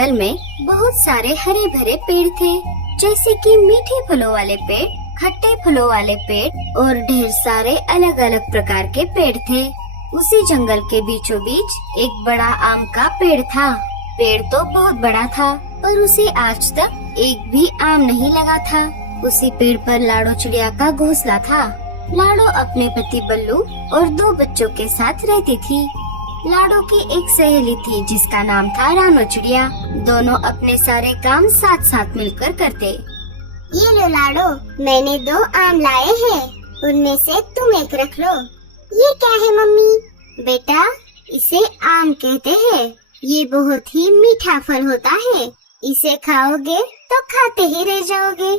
जंगल में बहुत सारे हरे भरे पेड़ थे, जैसे कि मीठे फलों वाले पेड़, खट्टे फलों वाले पेड़ और ढेर सारे अलग अलग प्रकार के पेड़ थे। उसी जंगल के बीचों बीच एक बड़ा आम का पेड़ था। पेड़ तो बहुत बड़ा था, पर उसे आज तक एक भी आम नहीं लगा था। उसी पेड़ पर लाडो चिड़िया का घोंसला था। लाडो अपने पति बल्लू और 2 बच्चों के साथ रहती थी। लाडो की एक सहेली थी जिसका नाम था रानो चिड़िया। दोनों अपने सारे काम साथ साथ मिलकर करते। ये लो लाडो, मैंने 2 आम लाए हैं, उनमें से तुम एक रख लो। ये क्या है मम्मी? बेटा, इसे आम कहते हैं। ये बहुत ही मीठा फल होता है। इसे खाओगे तो खाते ही रह जाओगे।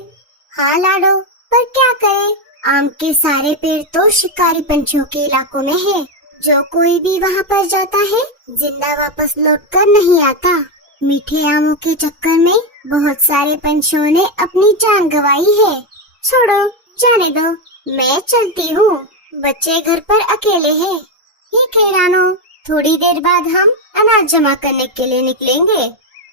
हाँ लाडो, पर क्या करें, आम के सारे पेड़ तो शिकारी पंछियों के इलाकों में है। जो कोई भी वहाँ पर जाता है, जिंदा वापस लौटकर नहीं आता। मीठे आमों के चक्कर में बहुत सारे पंछियों ने अपनी जान गंवाई है। छोड़ो, जाने दो, मैं चलती हूँ। बच्चे घर पर अकेले हैं। ठीक है रानो, थोड़ी देर बाद हम अनाज जमा करने के लिए निकलेंगे।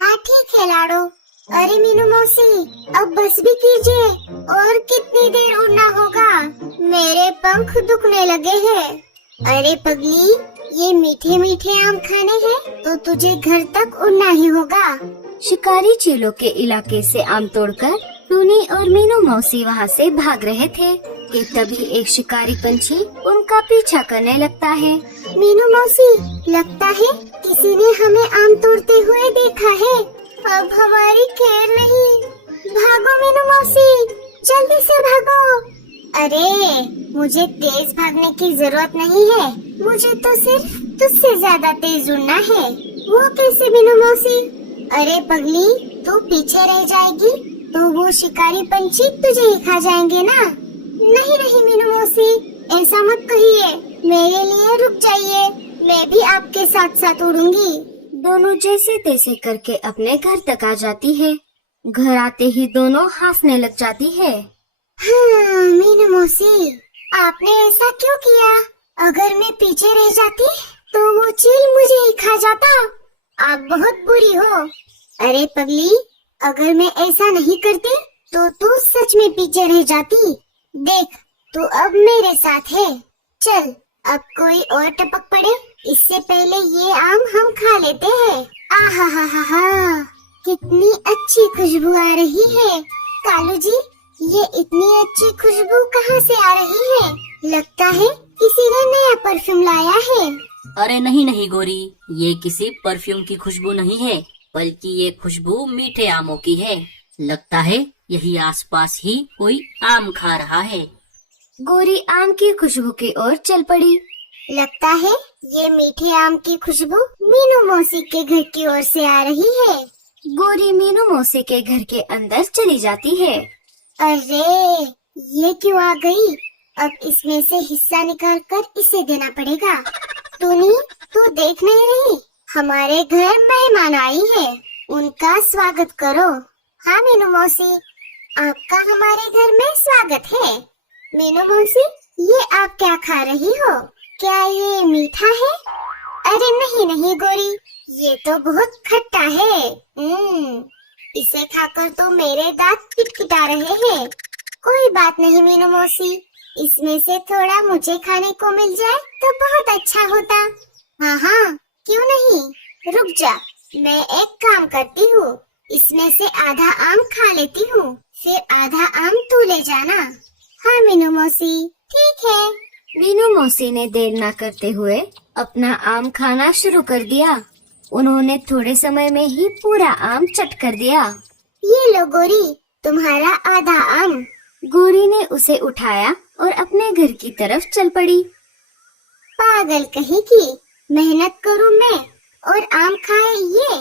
हाँ ठीक है लाडो। अरे मीनू मौसी, अब बस भी कीजिए, और कितनी देर उड़ना होगा? मेरे पंख दुखने लगे हैं। अरे पगली, ये मीठे मीठे आम खाने हैं तो तुझे घर तक उड़ना ही होगा। शिकारी चीलों के इलाके से आम तोड़कर टूनी और मीनू मौसी वहाँ से भाग रहे थे कि तभी एक शिकारी पंछी उनका पीछा करने लगता है। मीनू मौसी, लगता है किसी ने हमें आम तोड़ते हुए देखा है। अब हमारी खैर नहीं। भागो मीनू मौसी, जल्दी से भागो। अरे, मुझे तेज भागने की जरूरत नहीं है। मुझे तो सिर्फ तुझसे ज्यादा तेज उड़ना है। वो कैसे मीनू मौसी? अरे पगली, तू पीछे रह जाएगी तो वो शिकारी पंछी तुझे ही खा जाएंगे ना। नहीं नहीं मीनू मौसी, ऐसा मत कहिए। मेरे लिए रुक जाइए, मैं भी आपके साथ साथ उड़ूंगी। दोनों जैसे तैसे करके अपने घर तक आ जाती है। घर आते ही दोनों हंसने लग जाती है। हाँ मीनू मौसी, आपने ऐसा क्यों किया? अगर मैं पीछे रह जाती तो वो चील मुझे ही खा जाता। आप बहुत बुरी हो। अरे पगली, अगर मैं ऐसा नहीं करती तो तू सच में पीछे रह जाती। देख, तू अब मेरे साथ है। चल, अब कोई और टपक पड़े, इससे पहले ये आम हम खा लेते हैं। आहा हा हा हा, कितनी अच्छी खुशबू आ रही है। कालू जी, ये इतनी अच्छी खुशबू कहाँ से आ रही है? लगता है किसी ने नया परफ्यूम लाया है। अरे नहीं नहीं गोरी, ये किसी परफ्यूम की खुशबू नहीं है, बल्कि ये खुशबू मीठे आमों की है। लगता है यही आसपास ही कोई आम खा रहा है। गोरी आम की खुशबू की ओर चल पड़ी। लगता है ये मीठे आम की खुशबू मीनू मौसी के घर की ओर से आ रही है। गोरी मीनू मौसी के घर के अंदर चली जाती है। अरे, ये क्यों आ गई? अब इसमें से हिस्सा निकाल कर इसे देना पड़ेगा। टूनी, तू देख नहीं रही? हमारे घर मेहमान आई है, उनका स्वागत करो। हाँ मीनू मौसी, आपका हमारे घर में स्वागत है। मीनू मौसी, ये आप क्या खा रही हो? क्या ये मीठा है? अरे नहीं नहीं गोरी, ये तो बहुत खट्टा है। इसे खाकर तो मेरे दांत किटकिटा रहे हैं। कोई बात नहीं मीनू मौसी, इसमें से थोड़ा मुझे खाने को मिल जाए तो बहुत अच्छा होता। हाँ हाँ, क्यों नहीं, रुक जा, मैं एक काम करती हूँ। इसमें से आधा आम खा लेती हूँ, फिर आधा आम तू ले जाना। हाँ मीनू मौसी, ठीक है। मीनू मौसी ने देर न करते हुए अपना आम खाना शुरू कर दिया। उन्होंने थोड़े समय में ही पूरा आम चट कर दिया। ये लो गोरी, तुम्हारा आधा आम। गोरी ने उसे उठाया और अपने घर की तरफ चल पड़ी। पागल कहीं की, मेहनत करूँ मैं और आम खाए ये।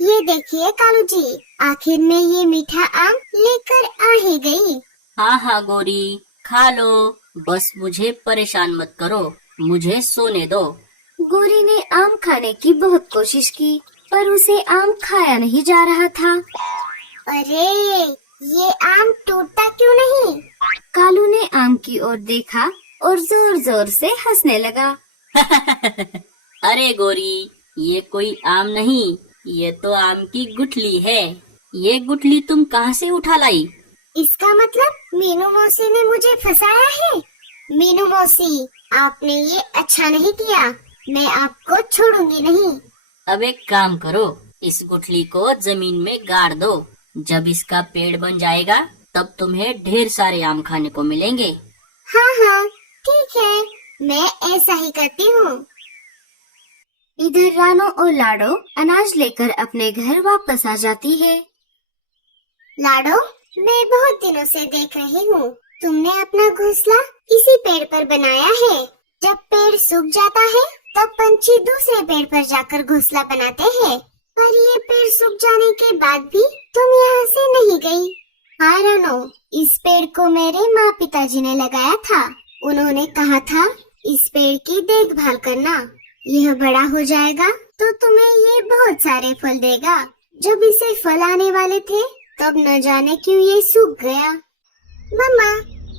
ये देखिए कालू जी, आखिर में ये मीठा आम लेकर आ ही गई। हाँ हाँ गोरी, खा लो, बस मुझे परेशान मत करो, मुझे सोने दो। गोरी ने आम खाने की बहुत कोशिश की, पर उसे आम खाया नहीं जा रहा था। अरे, ये आम टूटता क्यों नहीं? कालू ने आम की ओर देखा और जोर जोर से हंसने लगा। अरे गोरी, ये कोई आम नहीं, ये तो आम की गुठली है। ये गुठली तुम कहाँ से उठा लाई? इसका मतलब मीनू मौसी ने मुझे फंसाया है। मीनू मौसी, आपने ये अच्छा नहीं किया। मैं आपको छोड़ूंगी नहीं। अब एक काम करो, इस गुठली को जमीन में गाड़ दो। जब इसका पेड़ बन जाएगा तब तुम्हें ढेर सारे आम खाने को मिलेंगे। हाँ हाँ, ठीक है, मैं ऐसा ही करती हूँ। इधर रानो और लाडो अनाज लेकर अपने घर वापस आ जाती है। लाडो, मैं बहुत दिनों से देख रही हूँ तुमने अपना घोंसला इसी पेड़ पर बनाया है। जब पेड़ सूख जाता है तब पंछी दूसरे पेड़ पर जाकर घोंसला बनाते हैं। पर ये पेड़ सूख जाने के बाद भी तुम यहाँ से नहीं गई। हाँ रानो, इस पेड़ को मेरे माँ पिताजी ने लगाया था। उन्होंने कहा था इस पेड़ की देखभाल करना। यह बड़ा हो जाएगा तो तुम्हें ये बहुत सारे फल देगा। जब इसे फल आने वाले थे तब न जाने क्यों ये सूख गया। मम्मा,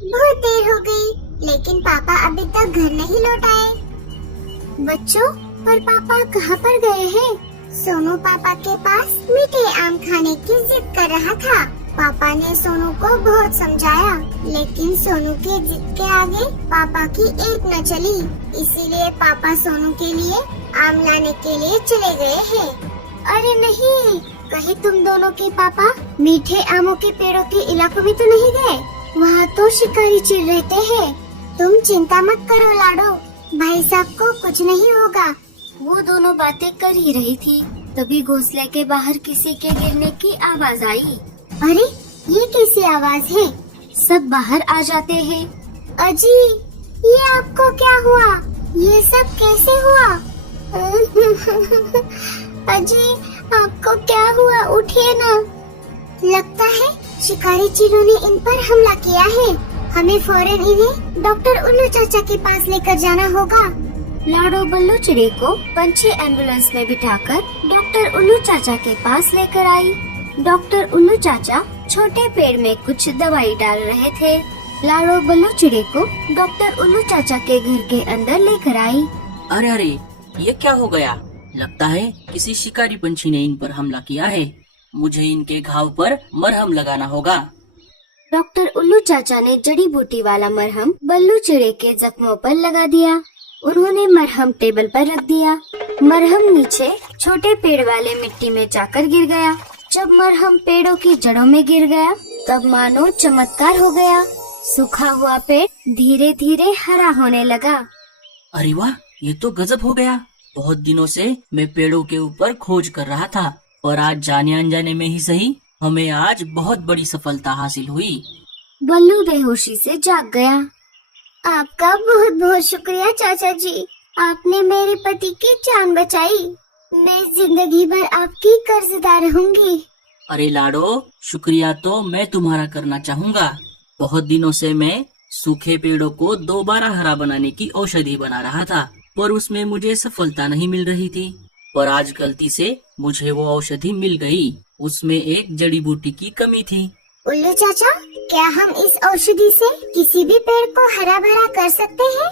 बहुत देर हो गई, लेकिन पापा अभी तक घर नहीं लौट आए। बच्चों, पर पापा कहाँ पर गए हैं? सोनू पापा के पास मीठे आम खाने की जिद कर रहा था। पापा ने सोनू को बहुत समझाया, लेकिन सोनू के जिद के आगे पापा की एक न चली। इसीलिए पापा सोनू के लिए आम लाने के लिए चले गए हैं। अरे नहीं, कहीं तुम दोनों के पापा मीठे आमों के पेड़ों के इलाकों में तो नहीं गए? वहाँ तो शिकारी चील रहते हैं। तुम चिंता मत करो लाडो, भाई साहब को कुछ नहीं होगा। वो दोनों बातें कर ही रही थी, तभी घोंसले के बाहर किसी के गिरने की आवाज आई। अरे, ये कैसी आवाज है? सब बाहर आ जाते हैं। अजी, ये आपको क्या हुआ? ये सब कैसे हुआ? अजी, आपको क्या हुआ? उठिए ना। लगता है शिकारी चीलों ने इन पर हमला किया है। हमें फौरन इन्हें डॉक्टर उल्लू चाचा के पास लेकर जाना होगा। लाडो बल्लू चिड़ी को पंछी एम्बुलेंस में बिठाकर डॉक्टर उल्लू चाचा के पास लेकर आई। डॉक्टर उल्लू चाचा छोटे पेड़ में कुछ दवाई डाल रहे थे। लाडो बल्लू चिड़ी को डॉक्टर उल्लू चाचा के घर के अंदर लेकर आई। अरे अरे, ये क्या हो गया? लगता है किसी शिकारी पंछी ने इन पर हमला किया है। मुझे इनके घाव पर मरहम लगाना होगा। डॉक्टर उल्लू चाचा ने जड़ी बूटी वाला मरहम बल्लू चिड़े के जख्मों पर लगा दिया। उन्होंने मरहम टेबल पर रख दिया। मरहम नीचे छोटे पेड़ वाले मिट्टी में जाकर गिर गया। जब मरहम पेड़ों की जड़ों में गिर गया तब मानो चमत्कार हो गया। सूखा हुआ पेड़ धीरे धीरे हरा होने लगा। अरे वाह, ये तो गजब हो गया। बहुत दिनों से मैं पेड़ों के ऊपर खोज कर रहा था और आज जाने अनजाने में ही सही, हमें आज बहुत बड़ी सफलता हासिल हुई। बल्लू बेहोशी से जाग गया। आपका बहुत बहुत शुक्रिया चाचा जी, आपने मेरे पति की जान बचाई। मैं जिंदगी भर आपकी कर्जदार रहूंगी। अरे लाडो, शुक्रिया तो मैं तुम्हारा करना चाहूँगा। बहुत दिनों से मैं सूखे पेड़ों को दोबारा हरा बनाने की औषधि बना रहा था, पर उसमें मुझे सफलता नहीं मिल रही थी। पर आज गलती से मुझे वो औषधि मिल गई। उसमें एक जड़ी बूटी की कमी थी। उल्लू चाचा, क्या हम इस औषधि से किसी भी पेड़ को हरा भरा कर सकते हैं?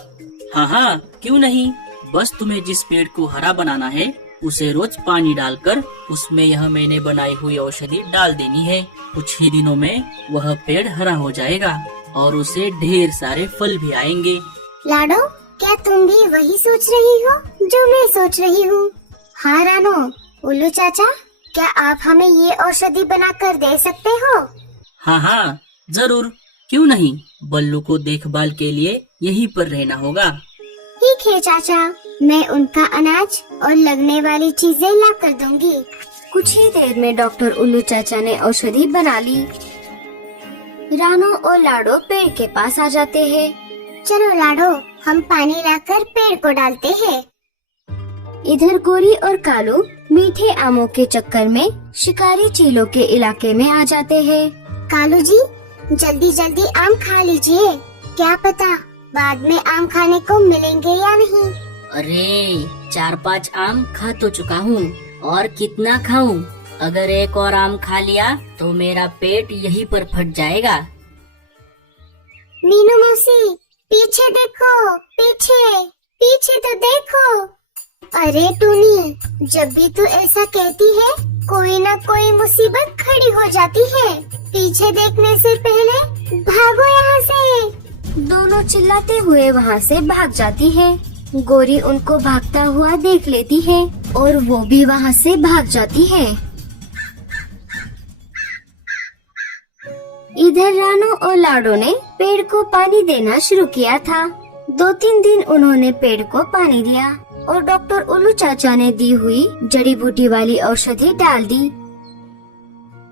हाँ हाँ, क्यों नहीं। बस तुम्हें जिस पेड़ को हरा बनाना है उसे रोज पानी डालकर उसमें यह मैंने बनाई हुई औषधि डाल देनी है। कुछ ही दिनों में वह पेड़ हरा हो जाएगा और उसे ढेर सारे फल भी आएंगे। लाडो, क्या तुम भी वही सोच रही हो जो मैं सोच रही हूँ? हाँ रानो, उल्लू चाचा, क्या आप हमें ये औषधि बनाकर दे सकते हो? हाँ हाँ, जरूर, क्यों नहीं। बल्लू को देखभाल के लिए यहीं पर रहना होगा। ठीक है चाचा, मैं उनका अनाज और लगने वाली चीजें ला कर दूंगी। कुछ ही देर में डॉक्टर उल्लू चाचा ने औषधि बना ली। रानो और लाडो पेड़ के पास आ जाते हैं। चलो लाडो, हम पानी लाकर पेड़ को डालते हैं। इधर गोरी और कालू मीठे आमों के चक्कर में शिकारी चीलों के इलाके में आ जाते हैं। कालू जी, जल्दी जल्दी आम खा लीजिए। क्या पता बाद में आम खाने को मिलेंगे या नहीं। अरे 4-5 आम खा तो चुका हूँ, और कितना खाऊं? अगर एक और आम खा लिया तो मेरा पेट यहीं पर फट जाएगा। मीनू मौसी, पीछे देखो, पीछे पीछे तो देखो। अरे टूनी, जब भी तू ऐसा कहती है कोई ना कोई मुसीबत खड़ी हो जाती है। पीछे देखने से पहले भागो यहाँ से। दोनों चिल्लाते हुए वहाँ से भाग जाती है। गोरी उनको भागता हुआ देख लेती है और वो भी वहाँ से भाग जाती है। इधर रानू और लाडो ने पेड़ को पानी देना शुरू किया था। 2-3 दिन उन्होंने पेड़ को पानी दिया और डॉक्टर उल्लू चाचा ने दी हुई जड़ी बूटी वाली औषधि डाल दी।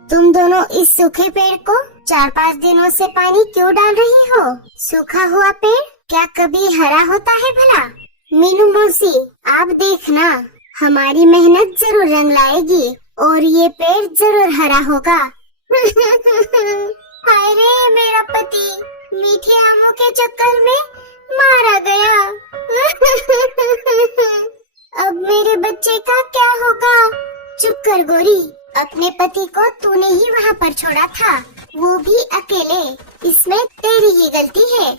तुम दोनों इस सूखे पेड़ को 4-5 दिनों से पानी क्यों डाल रही हो? सूखा हुआ पेड़ क्या कभी हरा होता है भला? मीनू मौसी, आप देखना, हमारी मेहनत जरूर रंग लाएगी और ये पेड़ जरूर हरा होगा। हाय रे, मेरा पति मीठे आमों के चक्कर में मारा गया। अब मेरे बच्चे का क्या होगा? चुप कर गोरी, अपने पति को तूने ही वहाँ पर छोड़ा था, वो भी अकेले। इसमें तेरी ही गलती है।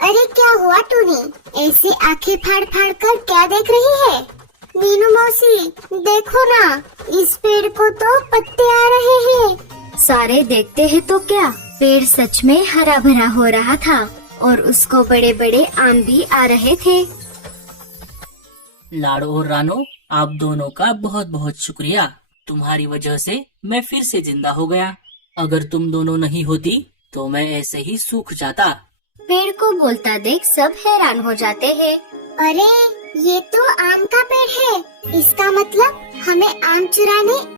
अरे क्या हुआ टूनी, ऐसे आंखें फाड़ फाड़ कर क्या देख रही है? मीनू मौसी, देखो ना, इस पेड़ को तो पत्ते आ रहे हैं। सारे देखते हैं तो क्या, पेड़ सच में हरा भरा हो रहा था और उसको बड़े बड़े आम भी आ रहे थे। लाडो और रानो, आप दोनों का बहुत बहुत शुक्रिया। तुम्हारी वजह से मैं फिर से जिंदा हो गया। अगर तुम दोनों नहीं होती तो मैं ऐसे ही सूख जाता। पेड़ को बोलता देख सब हैरान हो जाते हैं। अरे ये तो आम का पेड़ है, इसका मतलब हमें आम चुराने